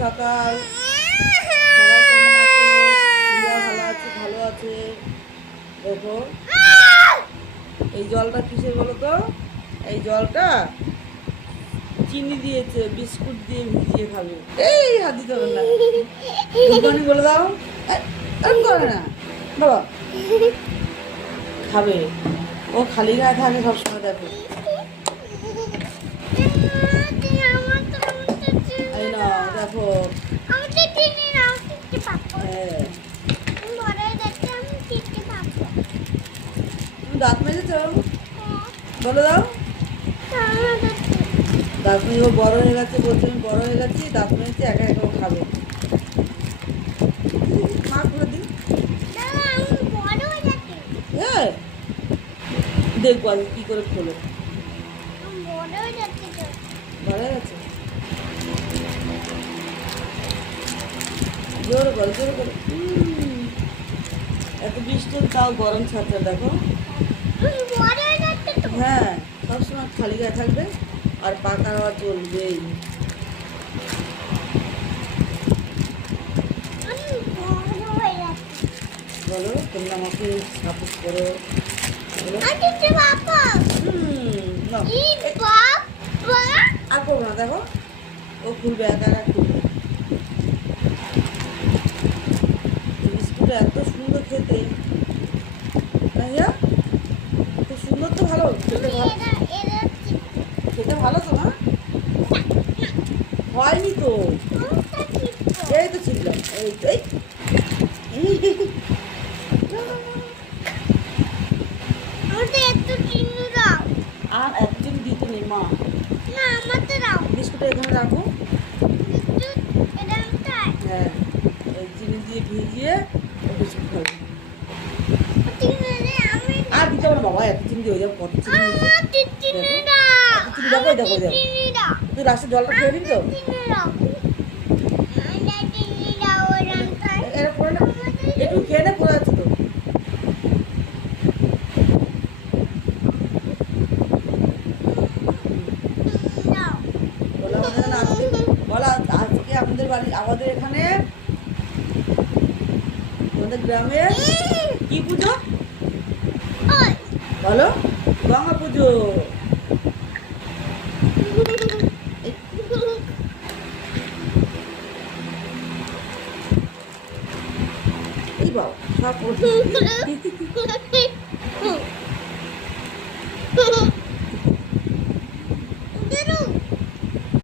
সকাল। সবাই কেমন আছো? প্রিয়া ভালো আছে, ভালো আছে। দেখো এই জলটা কিসের বলো তো? এই জলটা চিনি দিয়েছে, বিস্কুট দিয়ে ভিজিয়ে খাবে। এই হাত দিতে হবে না। গুড মর্নিং বলে দাও। এরকম করে না বাবা, খাবে। ও খালি গায়ে থাকে সবসময়, দেখো। এই না দেখো, তুমি দাঁত মেজেছো? বলে দাও। দাঁত মেজে ও বড় হয়ে গেছে, বলছে আমি বড় হয়ে গেছি, দাঁত মেজেছি, একা একা ও খাবে। মা খুলে দিই। হ্যাঁ, দেখবো আজ কি করে খোলো। বড় হয়ে গেছে। জোর করে, জোর করে। এত বৃষ্টি তাও গরম ছাড়ছে, দেখো। হ্যাঁ, সবসময় খালি গায়ে থাকবে আর পাকা হাওয়া চলবেই। বলো, তোমরা আমাকে সাপোর্ট করো। আর করবো না, দেখো ও খুলবে, একা একা খুলবে। বিস্কুটটা এত সুন্দর খেতে, ভাইয়া খুব সুন্দর তো, ভালো খেতে, ভালো খেতে, ভালো তো না? হয়নি তো, এই তো ছিলাম, এই তো আর একজন দিতে নেই মা। বিস্কুটটা এখানে রাখো। হ্যাঁ, এই চিনি দিয়ে ভিজিয়ে ও বিস্কুট খাবে। আর দিতে হবে না বাবা, এত চিনি দিয়ে যাবো, কত চিনি দেখো, দেখো দেখো, তুই রাস্তার জলটা খেয়ে দিবি তো? একটু খেয়ে নে, পড়ে আছে তো। বলা আজকে আমাদের বাড়ি, আমাদের এখানে, আমাদের গ্রামে কি পুজো বলো? গঙ্গা পুজো। এই বাবা, সব